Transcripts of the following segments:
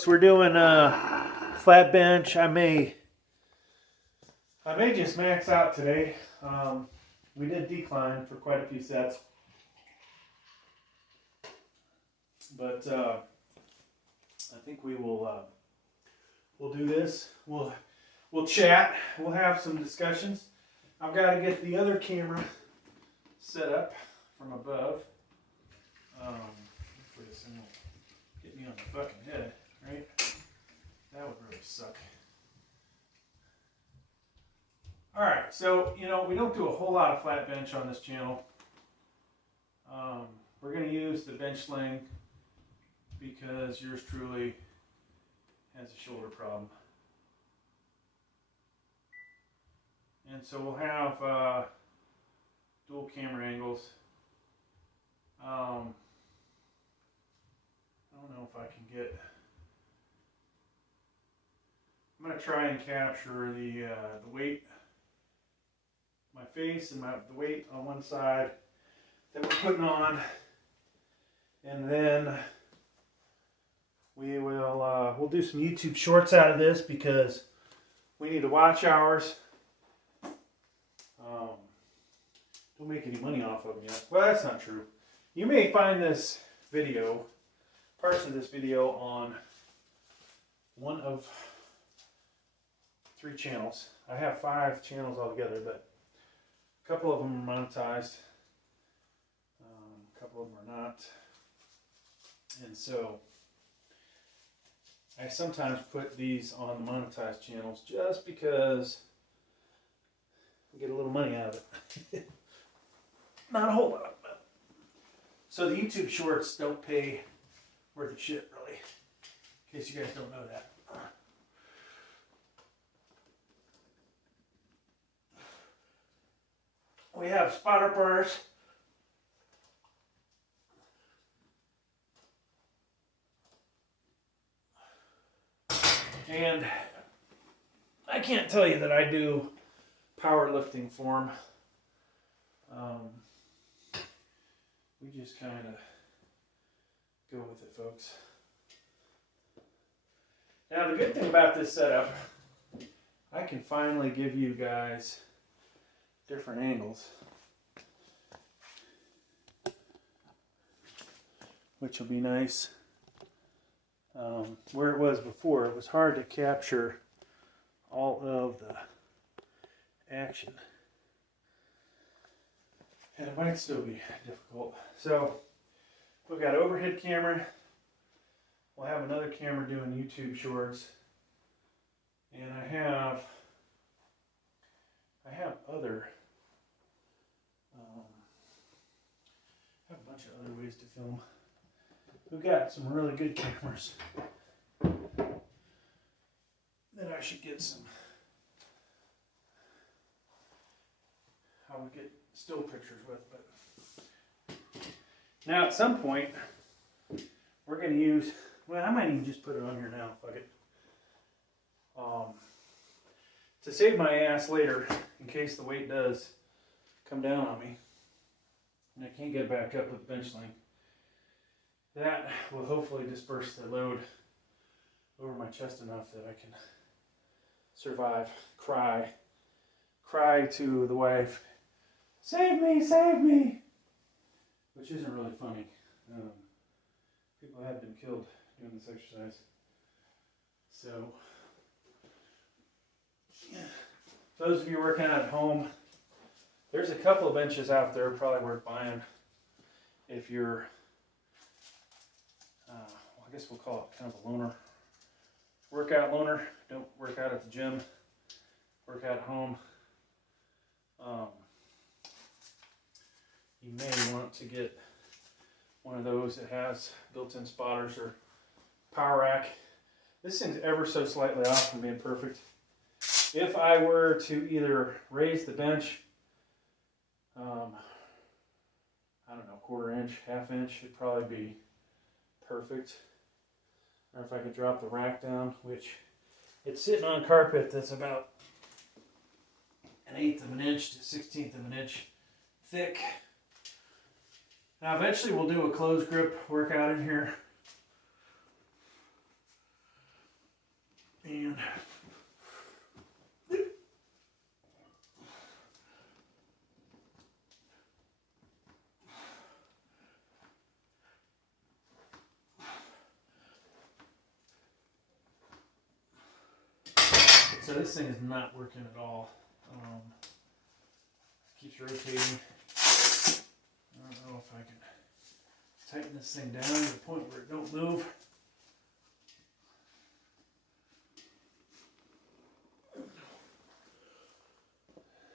folks, we're doing a flat bench. I may just max out today. We did decline for quite a few sets, but I think we will we'll do this. We'll chat. We'll have some discussions. I've got to get the other camera set up from above. Hopefully this thing won't get me on the fucking head, right? That would really suck. Alright, so, we don't do a whole lot of flat bench on this channel. We're going to use the bench sling because yours truly has a shoulder problem. And so we'll have dual camera angles. I don't know if I can get... I'm going to try and capture the weight, my face and the weight on one side that we're putting on, and then we'll do some YouTube shorts out of this because we need to watch hours. Don't make any money off of them yet. Well, that's not true. You may find this video, parts of this video, on one of 3 channels. I have 5 channels altogether, but a couple of them are monetized. A couple of them are not. And so I sometimes put these on the monetized channels just because we get a little money out of it. Not a whole lot, but so the YouTube shorts don't pay worth of shit, really. In case you guys don't know that. We have spotter bars. And I can't tell you that I do powerlifting form. We just kind of go with it, folks. Now the good thing about this setup, I can finally give you guys different angles, which will be nice. Where it was before, it was hard to capture all of the action, and it might still be difficult. So we've got overhead camera, we'll have another camera doing YouTube shorts, and I have other have a bunch of other ways to film. We've got some really good cameras that I should get some. I would get still pictures with, but now at some point we're going to use. Well, I might even just put it on here now. Fuck it. To save my ass later, in case the weight does come down on me and I can't get back up with the bench sling, that will hopefully disperse the load over my chest enough that I can survive. Cry to the wife, "Save me, save me!" Which isn't really funny. People have been killed doing this exercise. So, those of you working out at home, there's a couple of benches out there probably worth buying if you're, I guess we'll call it kind of a loner. Workout loner. Don't work out at the gym. Work out at home. You may want to get one of those that has built-in spotters or power rack. This thing's ever so slightly off from being perfect. If I were to either raise the bench, I don't know, 1/4 inch, 1/2 inch, it'd probably be perfect. Or if I could drop the rack down, which it's sitting on carpet that's about 1/8 of an inch to 1/16 of an inch thick. Now eventually we'll do a closed grip workout in here. So this thing is not working at all. Keeps rotating. I don't know if I can tighten this thing down to the point where it don't move.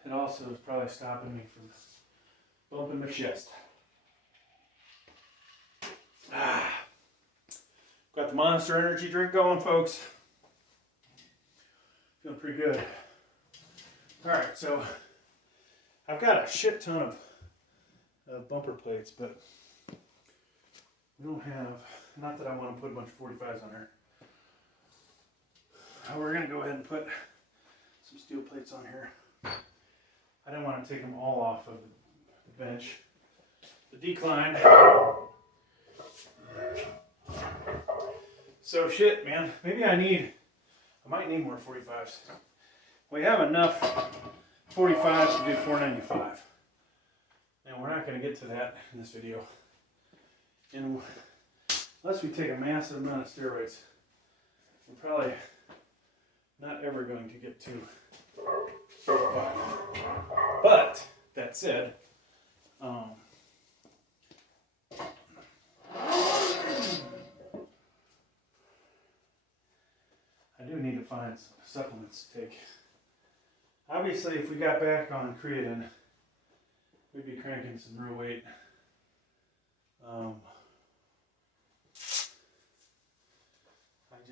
It also is probably stopping me from bumping my chest. Got the Monster Energy drink going, folks. Feeling pretty good. Alright, so I've got a shit ton of bumper plates, but we don't have, not that I want to put a bunch of 45s on there. We're going to go ahead and put some steel plates on here. I didn't want to take them all off of the bench. The decline. So shit, man. Maybe I might need more 45s. We have enough 45s to do 495. And we're not going to get to that in this video. And unless we take a massive amount of steroids, we're probably not ever going to get to 45. But that said, I do need to find some supplements to take. Obviously, if we got back on creatine, we'd be cranking some real weight. I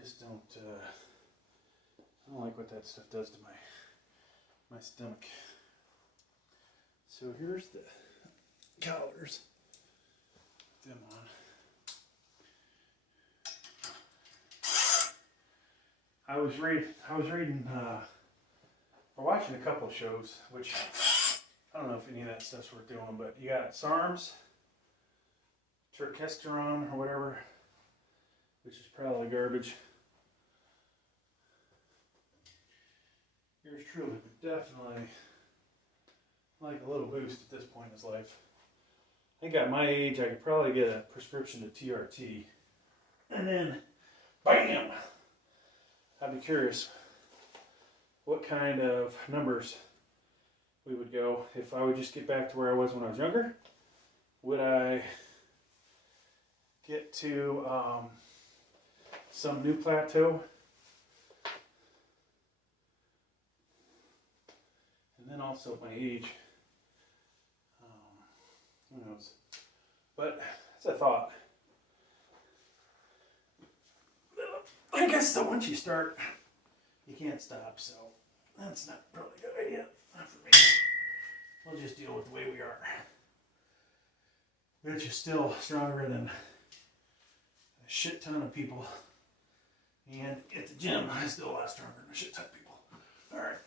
just don't like what that stuff does to my stomach. So here's the collars. Put them on. I was reading, or watching a couple of shows, which I don't know if any of that stuff's worth doing, but you got SARMs, Turkesterone, or whatever, which is probably garbage. Yours truly would definitely like a little boost at this point in his life. I think at my age, I could probably get a prescription to TRT, and then, BAM! I'd be curious what kind of numbers we would go. If I would just get back to where I was when I was younger, would I get to some new plateau? And then also my age. Who knows? But that's a thought. I guess that once you start, you can't stop, so that's not probably a good idea. Not for me. We'll just deal with the way we are. Which is still stronger than a shit ton of people. And at the gym, I'm still a lot stronger than a shit ton of people. Alright.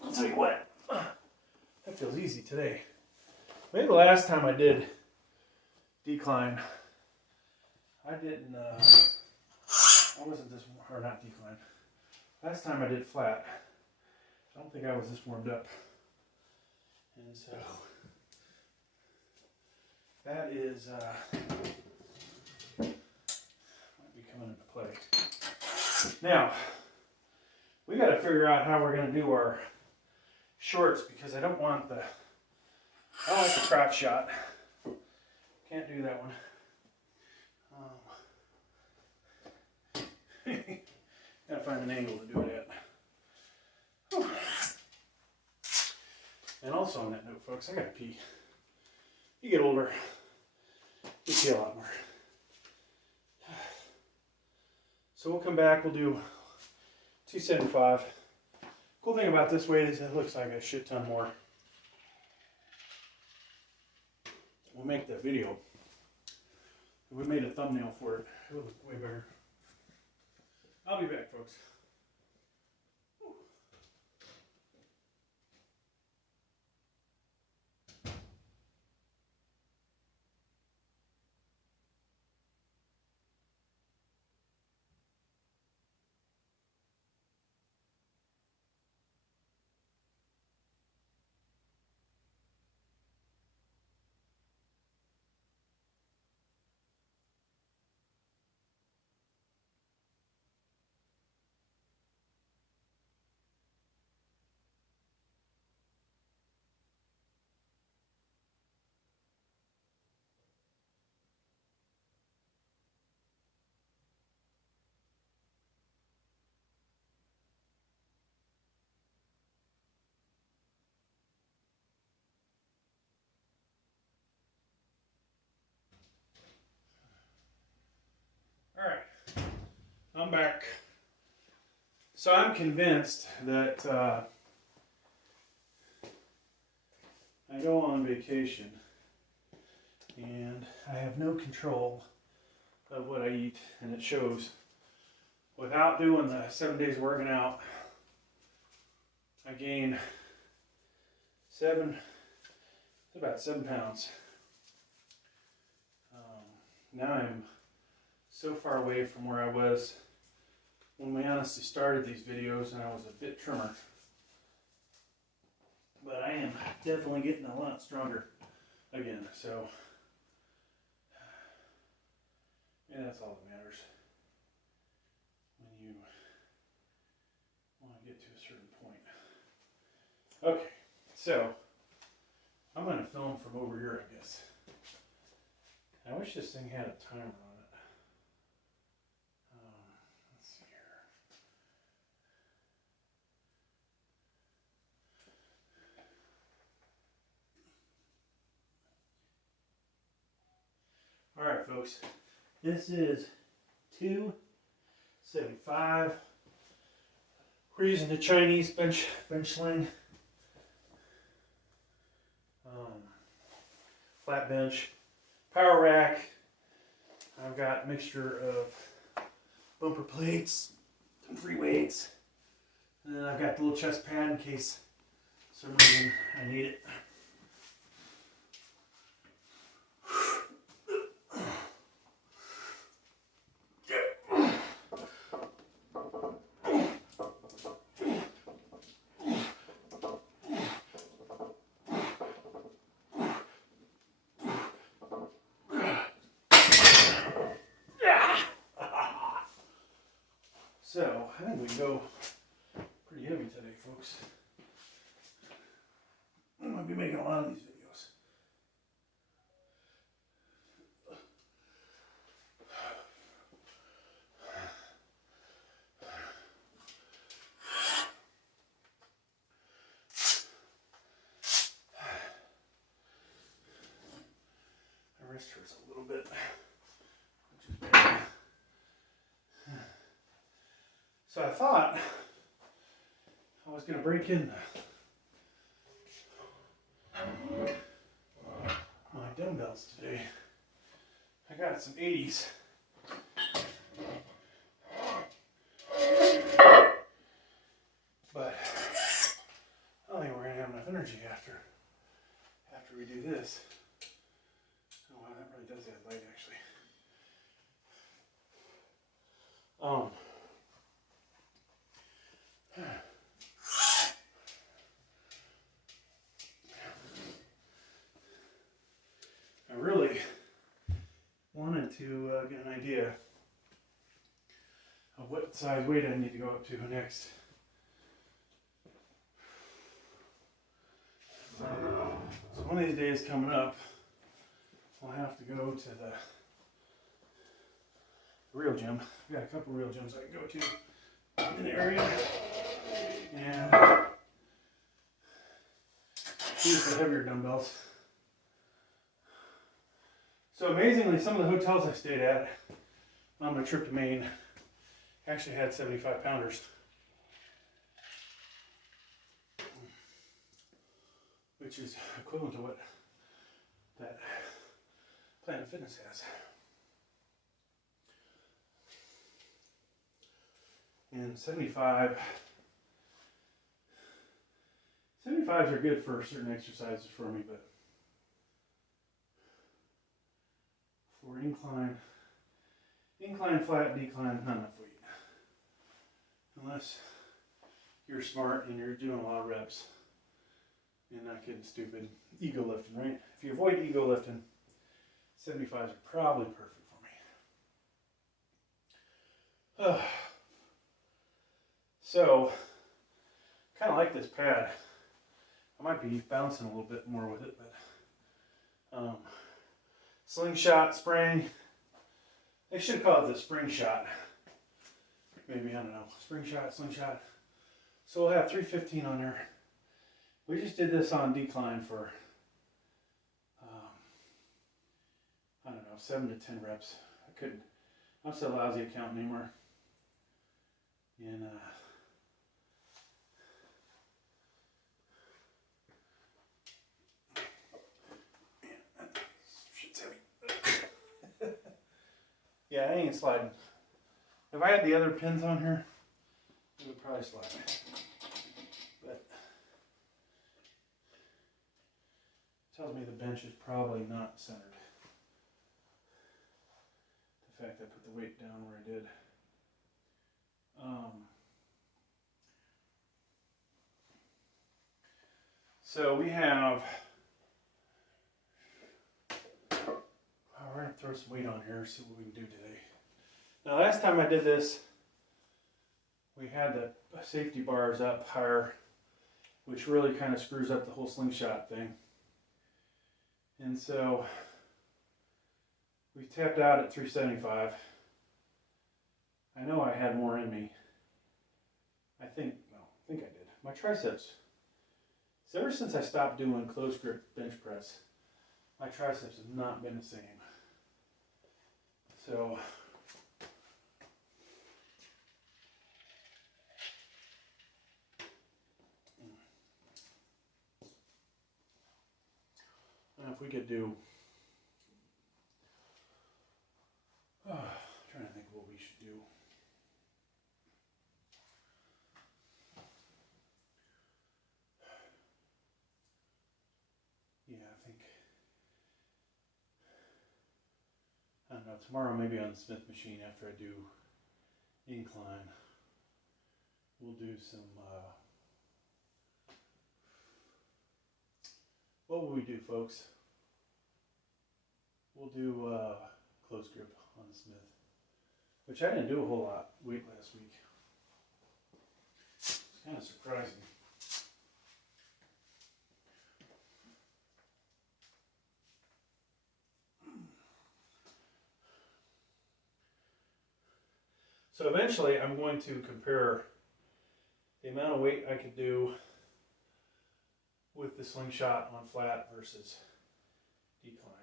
I'll tell you what, that feels easy today. Maybe the last time I did decline, I didn't, I wasn't this, or not decline. Last time I did flat, I don't think I was this warmed up. And so, that is, might be coming into play. Now, we got to figure out how we're going to do our shorts, because I don't want the, I don't like the crotch shot. Can't do that one. Gotta find an angle to do it at. Whew. And also on that note, folks, I gotta pee. You get older, you pee a lot more. So we'll come back, we'll do 275. Cool thing about this weight is it looks like a shit ton more. We'll make that video. We made a thumbnail for it. It would look way better. I'll be back, folks. I'm back. So I'm convinced that I go on vacation and I have no control of what I eat, and it shows. Without doing the 7 days working out, I gain about 7 pounds. Now I'm so far away from where I was when we honestly started these videos, and I was a bit trimmer. But I am definitely getting a lot stronger again, so yeah, that's all that matters when you want to get to a certain point. Okay, so I'm going to film from over here, I guess. I wish this thing had a timer on it. Let's see here. All right, folks. This is 275. We're using the Chinese bench sling. Flat bench. Power rack. I've got a mixture of bumper plates and free weights. And then I've got the little chest pad in case for some reason I need it. So, I think we go pretty heavy today, folks. I might be making a lot of these videos. My wrist hurts a little bit, which is bad. So I thought I was going to break in my dumbbells today. I got some 80s. But I don't think we're going to have enough energy after we do this. Oh wow, that really does add light actually. I really wanted to get an idea of what size weight I need to go up to next. So one of these days coming up, I'll have to go to the real gym. I've got a couple real gyms I can go to in the area and use the heavier dumbbells. So amazingly, some of the hotels I stayed at on my trip to Maine actually had 75 pounders. Which is equivalent to what that Planet Fitness has. And 75s are good for certain exercises for me, but for incline, flat, decline, not enough weight. Unless you're smart and you're doing a lot of reps and not getting stupid ego lifting, right? If you avoid ego lifting, 75s are probably perfect for me. So, kind of like this pad. I might be bouncing a little bit more with it, but Slingshot spring. They should call it the Slingshot. Maybe, I don't know. Slingshot. So we'll have 315 on there. We just did this on decline for, I don't know, 7 to 10 reps. I'm so lousy at counting anymore. And shit's heavy. Yeah, I ain't sliding. If I had the other pins on here, it would probably slide. But it tells me the bench is probably not centered. The fact I put the weight down where I did. So we have, we're going to throw some weight on here, see what we can do today. Now last time I did this, we had the safety bars up higher, which really kind of screws up the whole slingshot thing. And so we tapped out at 375. I know I had more in me. I think I did. My triceps, ever since I stopped doing close grip bench press, my triceps have not been the same. So if we could do, trying to think of what we should do. Yeah, I don't know, tomorrow maybe on the Smith machine after I do incline, we'll do some, what will we do, folks? We'll do close grip on the Smith, which I didn't do a whole lot weight last week. It's kind of surprising. So eventually I'm going to compare the amount of weight I could do with the Slingshot on flat versus decline.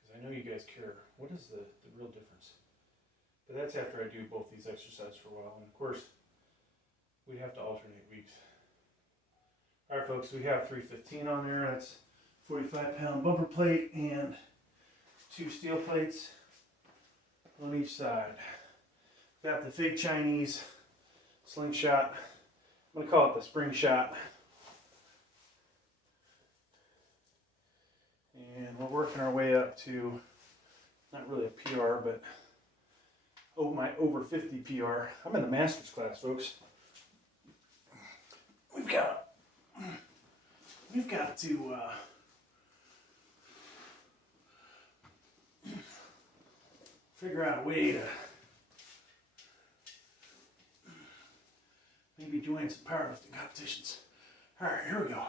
Because I know you guys care. What is the real difference? But that's after I do both these exercises for a while. And of course, we'd have to alternate weeks. Alright folks, we have 315 on there. That's 45-pound bumper plate and 2 steel plates on each side. Got the fake Chinese Slingshot. I'm going to call it the spring shot. And we're working our way up to, not really a PR, but my over 50 PR. I'm in the master's class, folks. We've got to figure out a way to maybe join some powerlifting competitions. All right, here we go.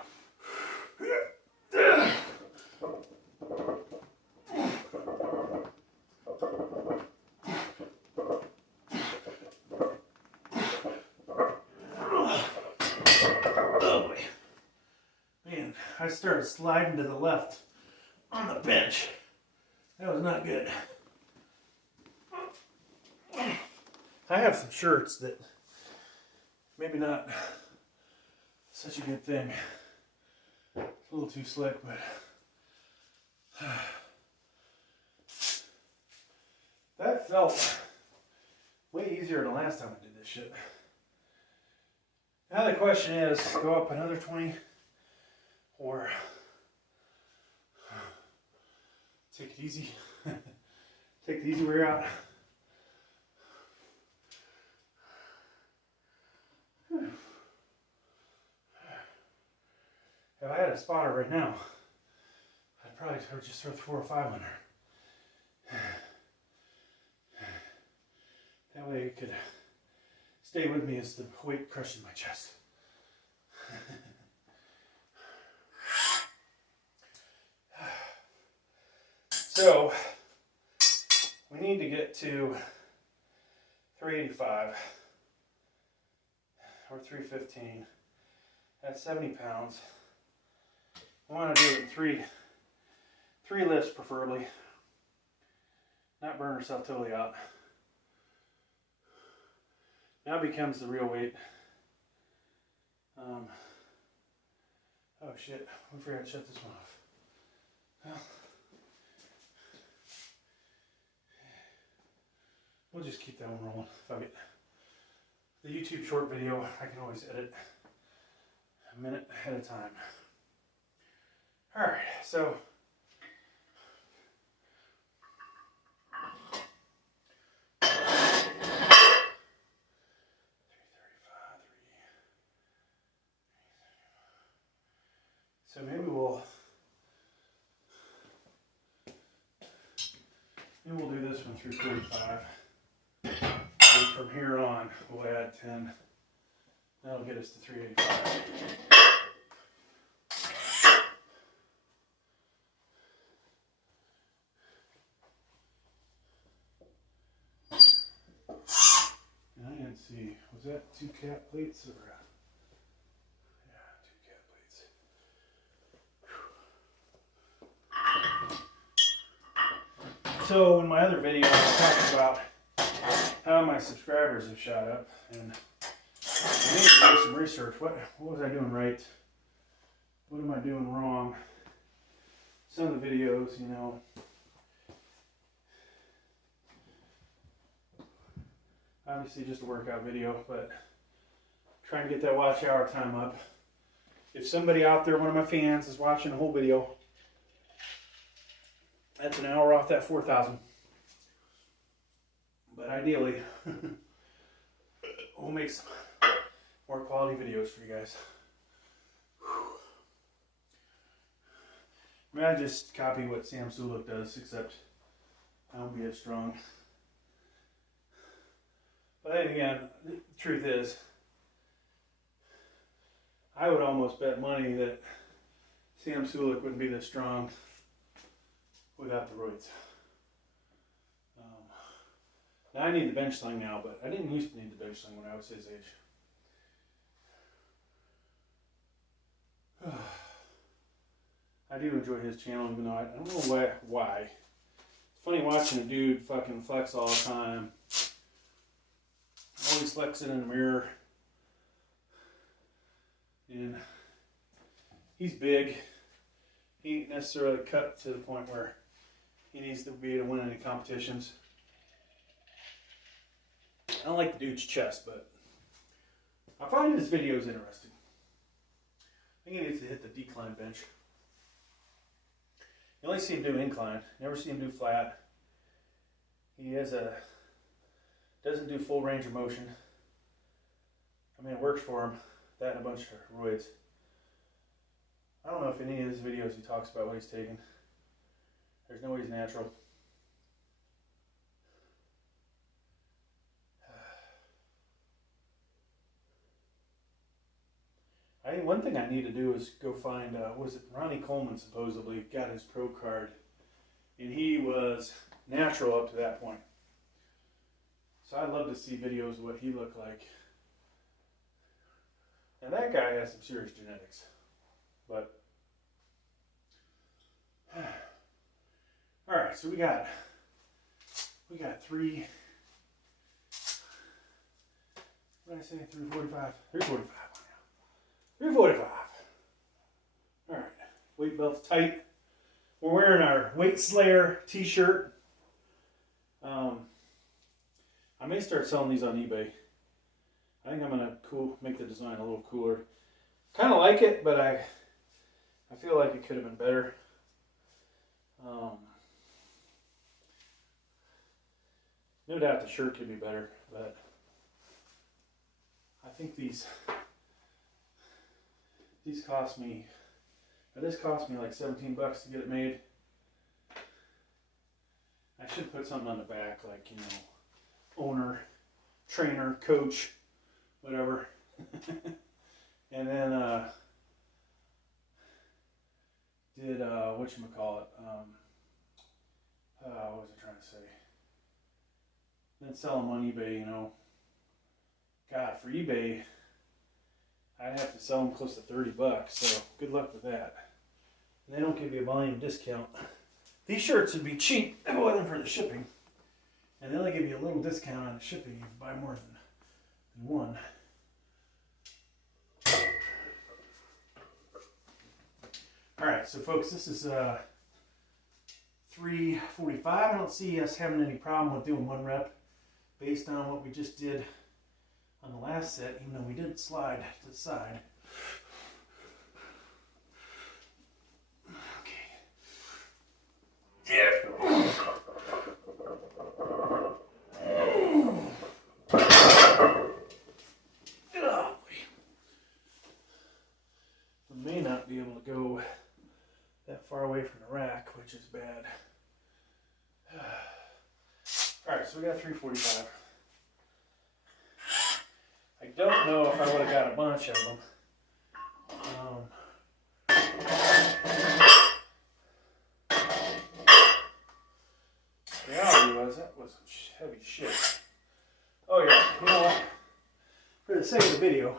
Oh boy. Man, I started sliding to the left on the bench. That was not good. I have some shirts that maybe not such a good thing. It's a little too slick, but that felt way easier than last time I did this shit. Now the question is, go up another 20 or take it easy. Take the easy way out. If I had a spotter right now, I'd probably just throw 4 or 5 on her. That way it could stay with me as the weight crushes my chest. So, we need to get to 385 or 315 at 70 pounds. I want to do it in three lifts preferably. Not burn yourself totally out. Now becomes the real weight. Oh shit, we forgot to shut this one off. Well, we'll just keep that one rolling. Fuck it. The YouTube short video, I can always edit a minute ahead of time. Alright, so maybe we'll do this one through 45. And from here on, we'll add 10. That'll get us to 385. And I didn't see, was that 2 cap plates or? Yeah, 2 cap plates. So in my other video, I was talking about how my subscribers have shot up, and I need to do some research. What was I doing right? What am I doing wrong? Some of the videos, you know, obviously just a workout video, but trying to get that watch hour time up. If somebody out there, one of my fans, is watching the whole video, that's an hour off that 4,000. But ideally, we'll make some more quality videos for you guys. I mean, I just copy what Sam Sulek does, except I won't be as strong. But then again, the truth is, I would almost bet money that Sam Sulek wouldn't be this strong without the roids. Now I need the bench sling now, but I didn't used to need the bench sling when I was his age. I do enjoy his channel, even though I don't know why. It's funny watching a dude fucking flex all the time. Always flexing in the mirror. And he's big. He ain't necessarily cut to the point where he needs to be able to win any competitions. I don't like the dude's chest, but I find his videos interesting. I think he needs to hit the decline bench. You only see him do incline. Never see him do flat. He doesn't do full range of motion. I mean, it works for him. That and a bunch of roids. I don't know if any of his videos he talks about what he's taking. There's no way he's natural. I think one thing I need to do is go find, was it Ronnie Coleman supposedly got his pro card, and he was natural up to that point. So I'd love to see videos of what he looked like. And that guy has some serious genetics. But, alright, so we got 3, what did I say, 345? 345. 345. Alright, weight belt's tight. We're wearing our Weight Slayer t-shirt. I may start selling these on eBay. I think I'm gonna make the design a little cooler. Kind of like it, but I feel like it could have been better. No doubt the shirt could be better, but I think these cost me, this cost me like 17 bucks to get it made. I should put something on the back, like, you know, owner, trainer, coach, whatever. And then whatchamacallit, what was I trying to say? Then sell them on eBay, you know. God, for eBay, I'd have to sell them close to 30 bucks, so good luck with that. And they don't give you a volume discount. These shirts would be cheap if it wasn't for the shipping. And they only give you a little discount on the shipping if you buy more than and 1. Alright, so folks, this is 345. I don't see us having any problem with doing 1 rep based on what we just did on the last set, even though we did slide to the side. Okay. Yeah. We may not be able to go that far away from the rack, which is bad. Alright, so we got 345. I don't know if I would have got a bunch of them. The reality was, that was heavy shit. Oh yeah, you know what? For the sake of the video,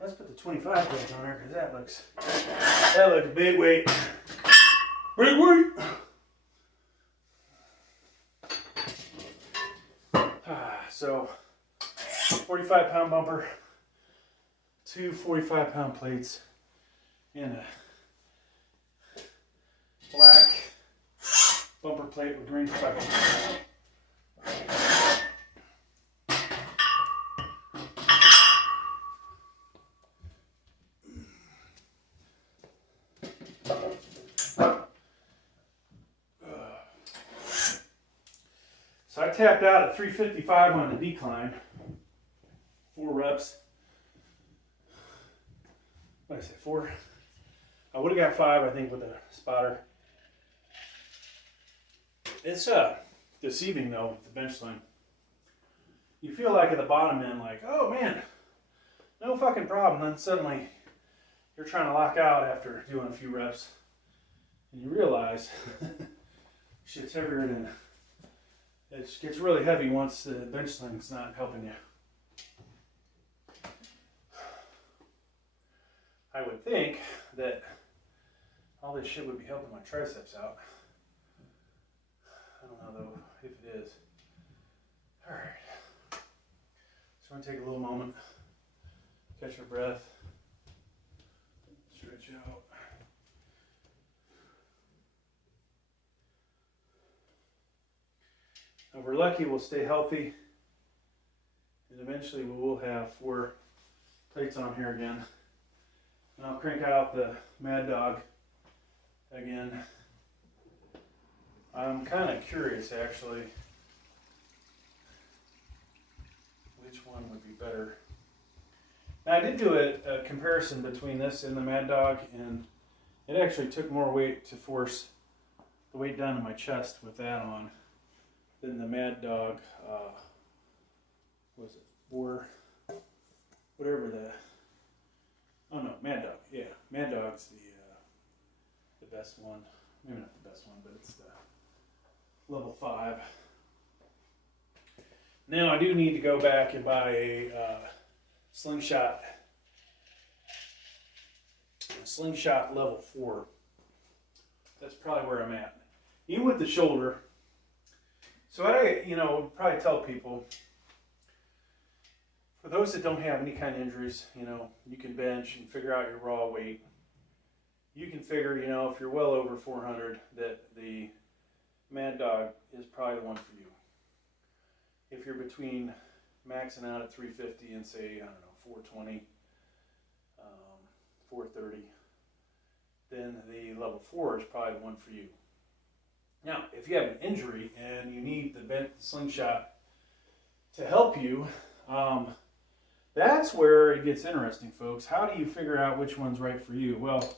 let's put the 25 plate on her, because that looks big weight. Big weight! So, 45-pound bumper, 2 45-pound plates, and a black bumper plate with green speckles. So I tapped out at 355 on the decline, 4 reps. What did I say, 4? I would have got 5, I think, with a spotter. It's deceiving though with the bench sling. You feel like at the bottom end, like, oh man, no fucking problem. Then suddenly you're trying to lock out after doing a few reps, and you realize shit's heavier than. It gets really heavy once the bench sling's not helping you. I would think that all this shit would be helping my triceps out. I don't know though if it is. Alright. So I'm going to take a little moment, catch our breath, stretch out. If we're lucky, we'll stay healthy, and eventually we will have 4 plates on here again. And I'll crank out the Mad Dog again. I'm kind of curious, actually, which one would be better. Now, I did do a comparison between this and the Mad Dog, and it actually took more weight to force the weight down to my chest with that on than the Mad Dog, was it 4, whatever oh no, Mad Dog, yeah, Mad Dog's the best one, maybe not the best one, but it's the level 5. Now I do need to go back and buy a Slingshot level 4. That's probably where I'm at. Even with the shoulder. So I, would probably tell people, for those that don't have any kind of injuries, you can bench and figure out your raw weight. You can figure, if you're well over 400, that the Mad Dog is probably the one for you. If you're between maxing out at 350 and say, I don't know, 420, 430, then the level 4 is probably the one for you. Now, if you have an injury and you need the Slingshot to help you, that's where it gets interesting, folks. How do you figure out which one's right for you? Well,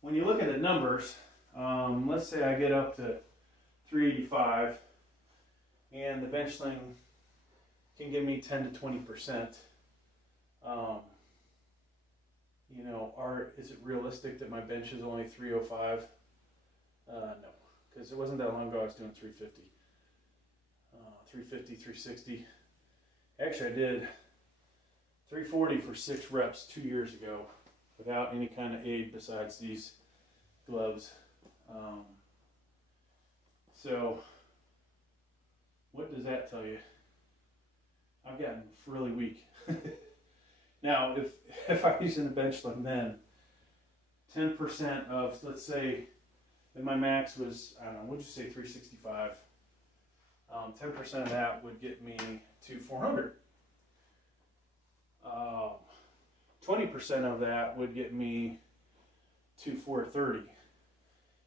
when you look at the numbers, let's say I get up to 385 and the bench sling can give me 10 to 20%. Is it realistic that my bench is only 305? No. Because it wasn't that long ago I was doing 350. 350, 360. Actually, I did 340 for 6 reps 2 years ago without any kind of aid besides these gloves. So, what does that tell you? I've gotten really weak. Now, if I'm using a bench sling, then 10% of, let's say, if my max was, I don't know, what'd you say, 365? 10% of that would get me to 400. 20% of that would get me to 430.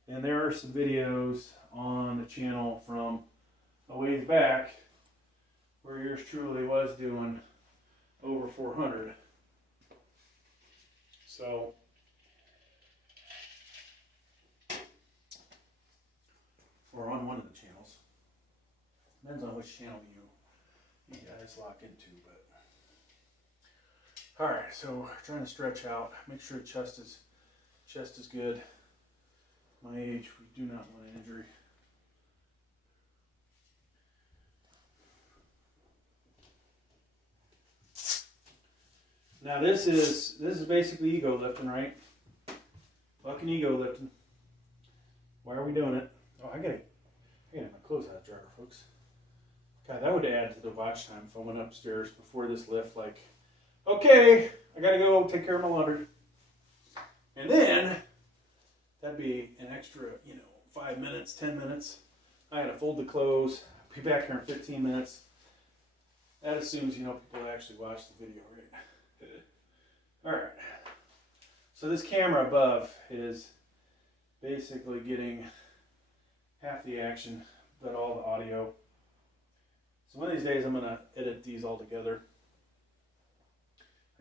And there are some videos on the channel from a ways back where yours truly was doing over 400. So, or on one of the channels. Depends on which channel you guys lock into, but. All right, so trying to stretch out, make sure the chest is good. My age, we do not want an injury. Now this is basically ego lifting, right? Fucking ego lifting. Why are we doing it? Oh, I gotta get my clothes out of the dryer, folks. God, that would add to the watch time if I went upstairs before this lift, like, okay, I gotta go take care of my laundry. And then, that'd be an extra, 5 minutes, 10 minutes. I gotta fold the clothes, be back here in 15 minutes. That assumes, people actually watch the video, right? Alright. So this camera above is basically getting half the action, but all the audio. So one of these days I'm gonna edit these all together.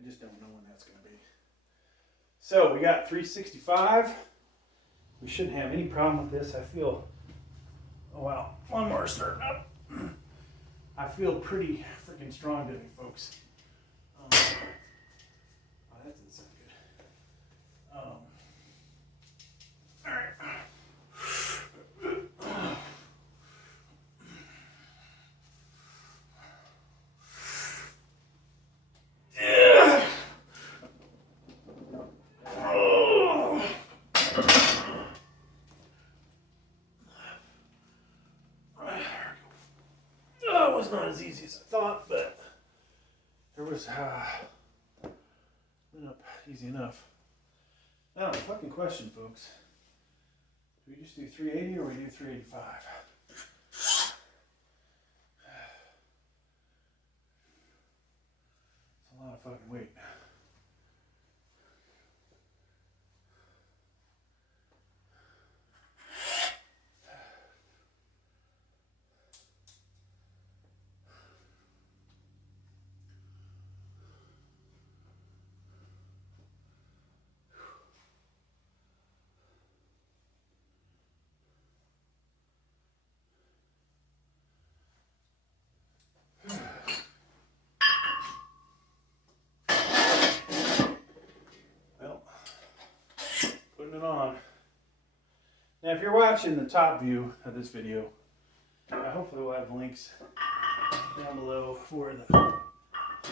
I just don't know when that's going to be. So we got 365. We shouldn't have any problem with this. I feel, oh wow, one more starting up. I feel pretty freaking strong today, folks. Oh, that didn't sound good. All right. Not as easy as I thought, but there was went up easy enough. Now the fucking question, folks, do we just do 380 or we do 385? It's a lot of fucking weight. On. Now if you're watching the top view of this video, hopefully we'll have links down below for the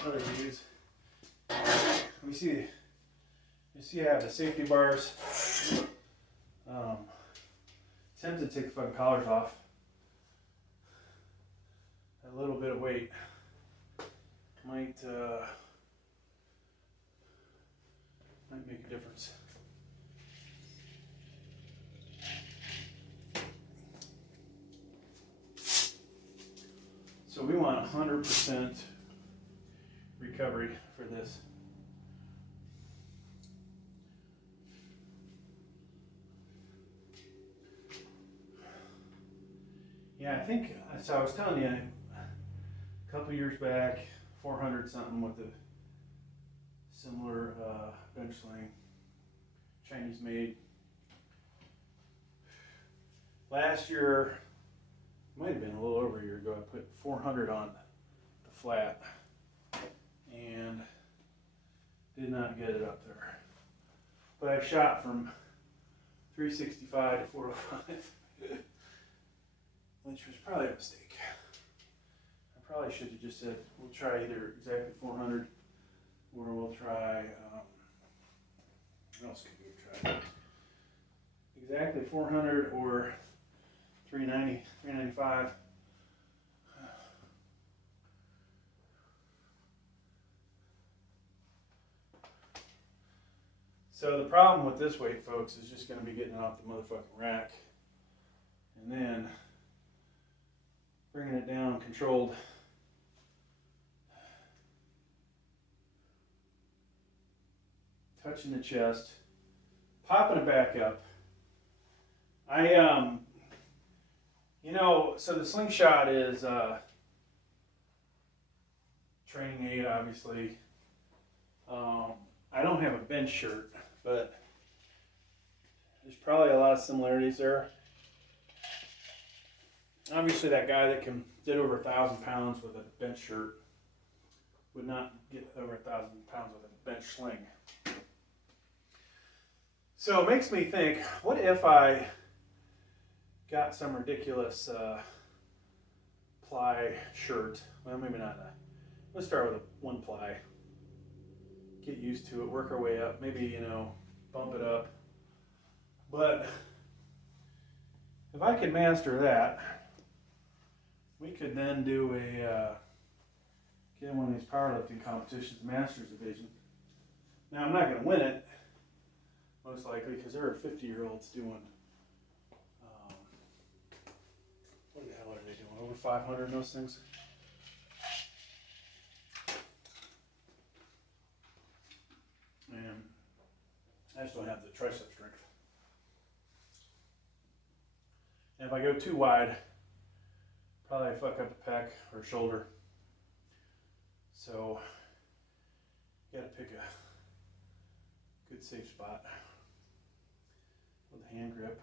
other views. You see I have the safety bars. Tempted to take the fucking collars off. A little bit of weight might make a difference. So we want 100% recovery for this. Yeah, I think, so I was telling you, a couple years back, 400 something with a similar bench sling, Chinese made. Last year, might have been a little over a year ago, I put 400 on the flat and did not get it up there. But I shot from 365 to 405, which was probably a mistake. I probably should have just said, we'll try either exactly 400 or we'll try, what else could we try? Exactly 400 or 390, 395. So the problem with this weight, folks, is just going to be getting it off the motherfucking rack and then bringing it down controlled. Touching the chest, popping it back up. You know, so the Slingshot is training aid, obviously. I don't have a bench shirt, but there's probably a lot of similarities there. Obviously, that guy that did over 1,000 pounds with a bench shirt would not get over 1,000 pounds with a bench sling. So it makes me think, what if I got some ridiculous ply shirt? Well, maybe not. Let's start with a 1 ply. Get used to it, work our way up, maybe, you know, bump it up. But if I could master that, we could then do get one of these powerlifting competitions, Masters Division. Now, I'm not going to win it, most likely, because there are 50-year-olds doing, what the hell are they doing, over 500 in those things? And I just don't have the tricep strength. And if I go too wide, probably fuck up a pec or shoulder. So, you gotta pick a good safe spot with a hand grip.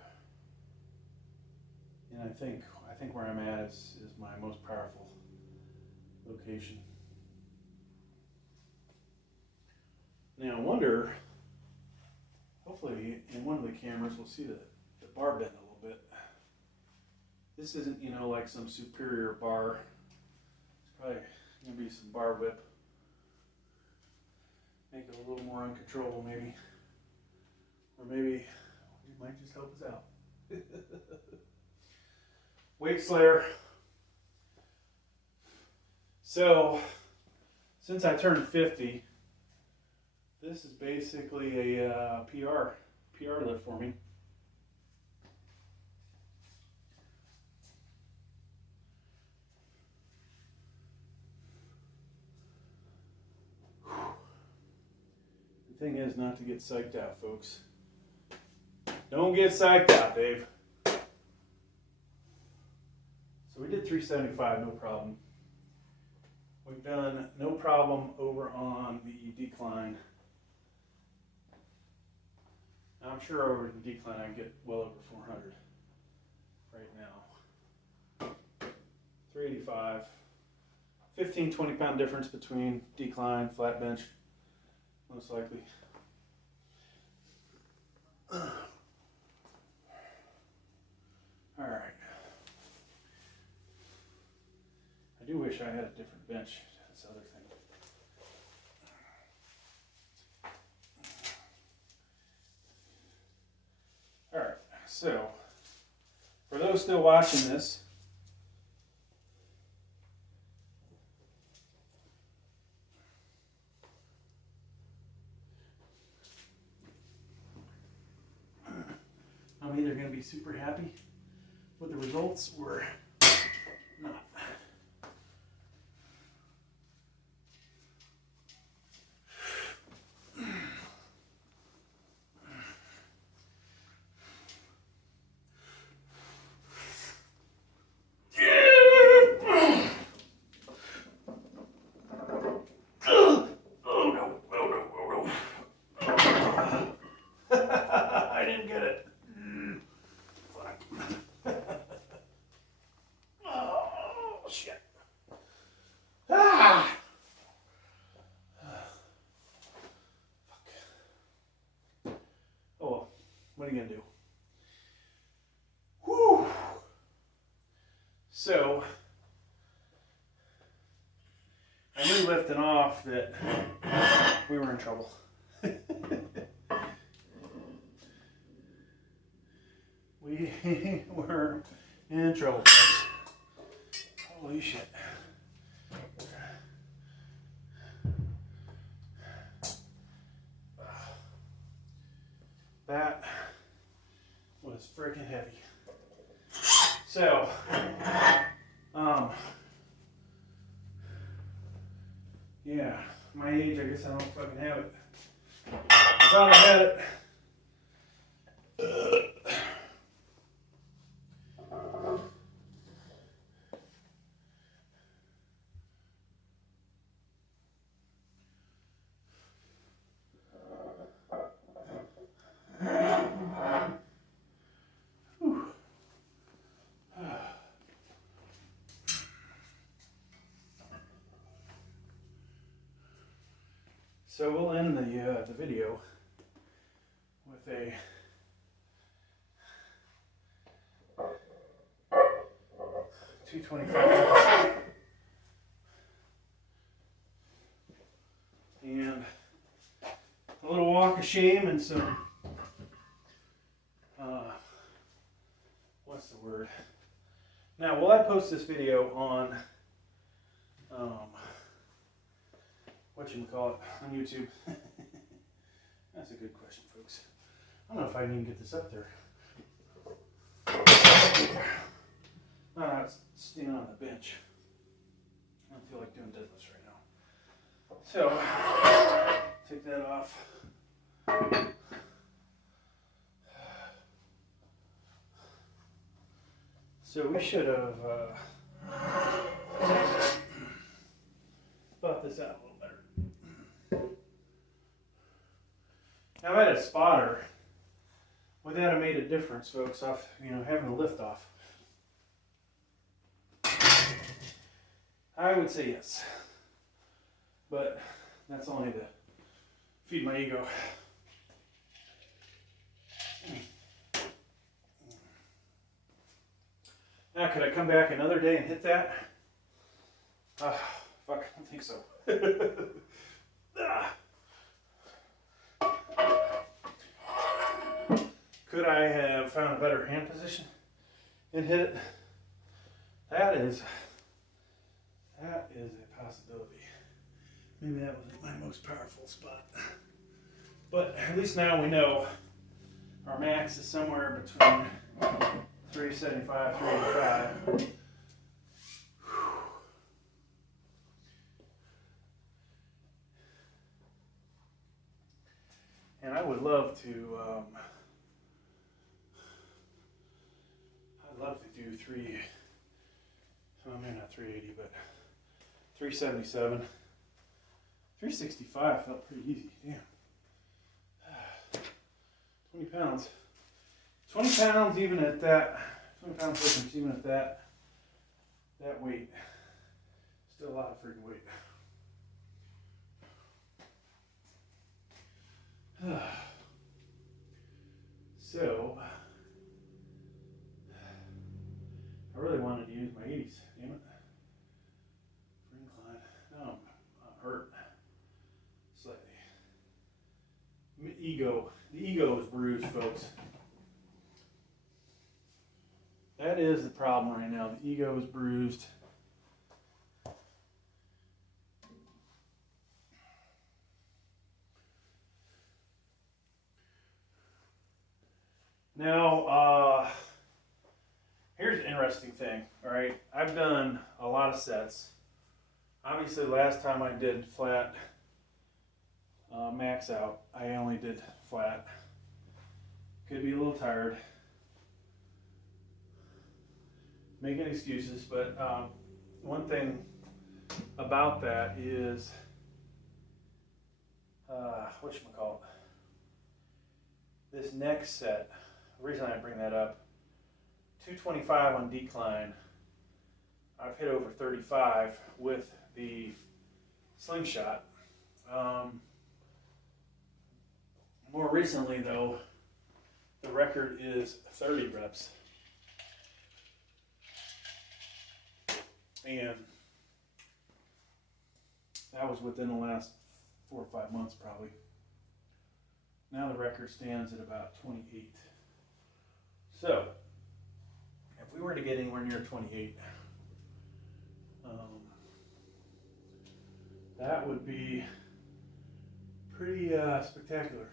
And I think where I'm at is my most powerful location. Now I wonder, hopefully in one of the cameras we'll see the bar bend a little bit. This isn't, you know, like some superior bar. It's probably going to be some bar whip. Make it a little more uncontrollable maybe. Or maybe it might just help us out. Weight Slayer. So, since I turned 50, this is basically a PR lift for me. The thing is not to get psyched out, folks. Don't get psyched out, Dave. So we did 375, no problem. We've done no problem over on the decline. I'm sure over the decline I can get well over 400 right now. 385. 15, 20 pound difference between decline, flat bench, most likely. Alright. I do wish I had a different bench. That's the other thing. Alright, so for those still watching this, I'm either going to be super happy with the results or not. I didn't get it. Oh, shit. Ah! Fuck. Oh, well, what are you going to do? Whew. So, I knew lifting off that we were in trouble. We were in trouble, folks. Holy shit. freaking heavy. So, yeah, my age, I guess I don't fucking have it. I thought I had it. So we'll end the video with a $225 and a little walk of shame and some what's the word? Now, will I post this video on whatchamacallit, on YouTube? That's a good question, folks. I don't know if I can even get this up there. No, it's standing on the bench. I don't feel like doing deadlifts right now. So, take that off. So we should have thought this out a little better. Now, if I had a spotter, would that have made a difference, folks, off, having a lift off? I would say yes. But that's only to feed my ego. Now, could I come back another day and hit that? Fuck, I don't think so. Could I have found a better hand position and hit it? That is a possibility. Maybe that wasn't my most powerful spot. But at least now we know our max is somewhere between 375, 385. And I would love to, do maybe not 380, but 377. 365 felt pretty easy, damn. 20 pounds. 20 pounds even at that, 20 pounds difference even at that weight. Still a lot of freaking weight. So, I really wanted to use my 80s, damn it. For incline. Now I'm hurt. Slightly. The ego is bruised, folks. That is the problem right now. The ego is bruised. Now, here's an interesting thing, all right? I've done a lot of sets. Obviously, last time I did flat max out, I only did flat. Could be a little tired. Making excuses, but one thing about that is, whatchamacallit, this next set, the reason I bring that up, 225 on decline, I've hit over 35 with the Slingshot. More recently though, the record is 30 reps. And that was within the last 4 or 5 months probably. Now the record stands at about 28. So, if we were to get anywhere near 28, that would be pretty spectacular.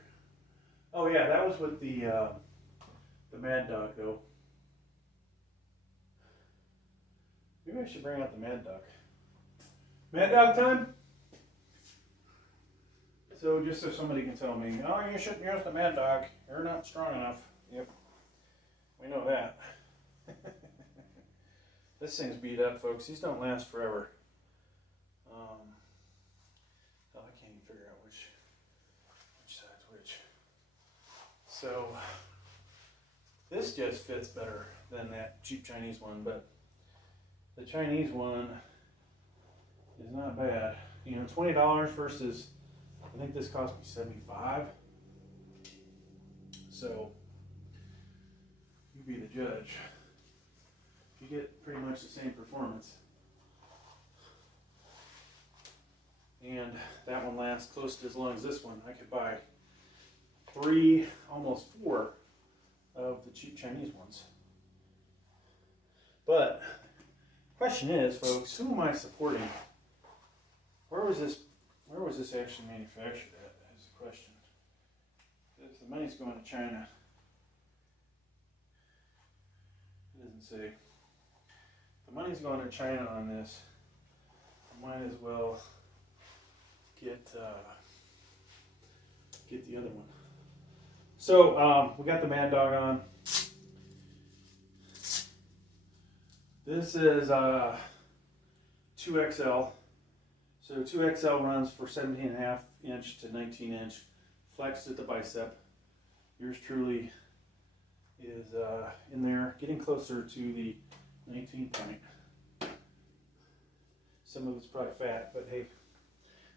Oh yeah, that was with the the Mad Dog though. Maybe I should bring out the Mad Dog. Mad Dog time? So just so somebody can tell me, oh, you shouldn't use the Mad Dog. You're not strong enough. Yep, we know that. This thing's beat up, folks. These don't last forever. Oh, I can't even figure out which side's which. So this just fits better than that cheap Chinese one, but the Chinese one is not bad. You know, $20 versus, I think this cost me $75. So you be the judge. You get pretty much the same performance. And that one lasts close to as long as this one. I could buy 3, almost 4 of the cheap Chinese ones. But question is, folks, who am I supporting? Where was this actually manufactured at? Is the question. If the money's going to China, it doesn't say. If the money's going to China on this, I might as well get the other one. So we got the Mad Dog on. This is 2XL. So 2XL runs for 17.5 inch to 19 inch, flexed at the bicep. Yours truly is in there, getting closer to the 19 point. Some of it's probably fat, but hey,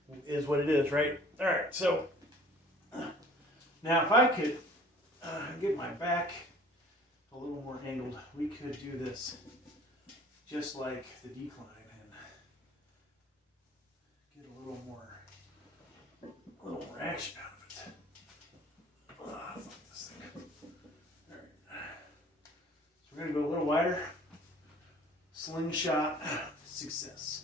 it is what it is, right? All right, so now if I could get my back a little more angled, we could do this just like the decline and get a little more action out of it. Fuck this thing. All right. So we're gonna go a little wider. Slingshot success.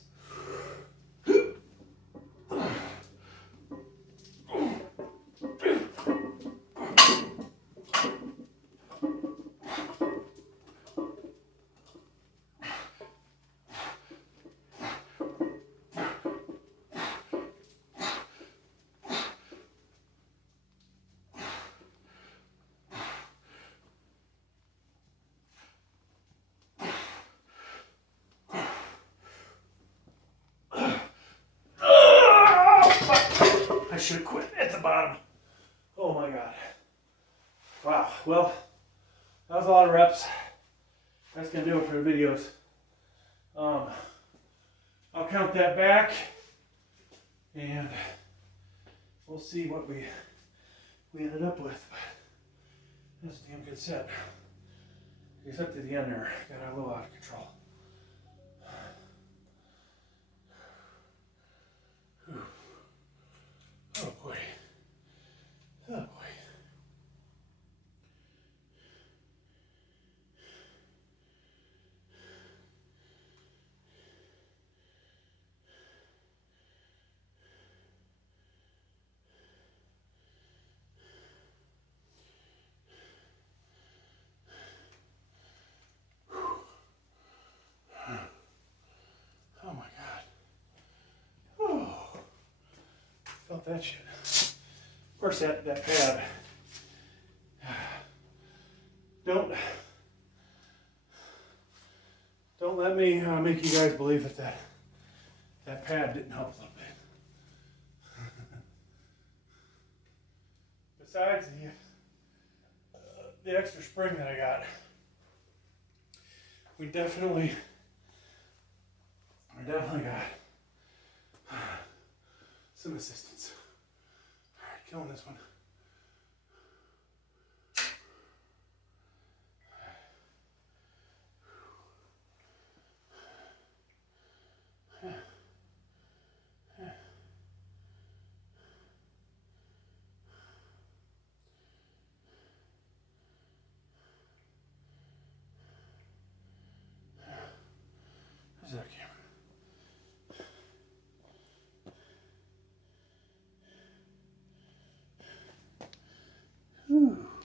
I should have quit at the bottom. Oh my God. Wow. Well, that was a lot of reps. That's going to do it for the videos. I'll count that back and we'll see what we ended up with. That's a damn good set. Except at the end there, got a little out of control. Oh boy. Oh boy. Oh my God. Oh. Felt that shit. Of course, that pad. Don't let me make you guys believe that pad didn't help a little bit. Besides the extra spring that I got, we definitely got some assistance. All right, killing this one.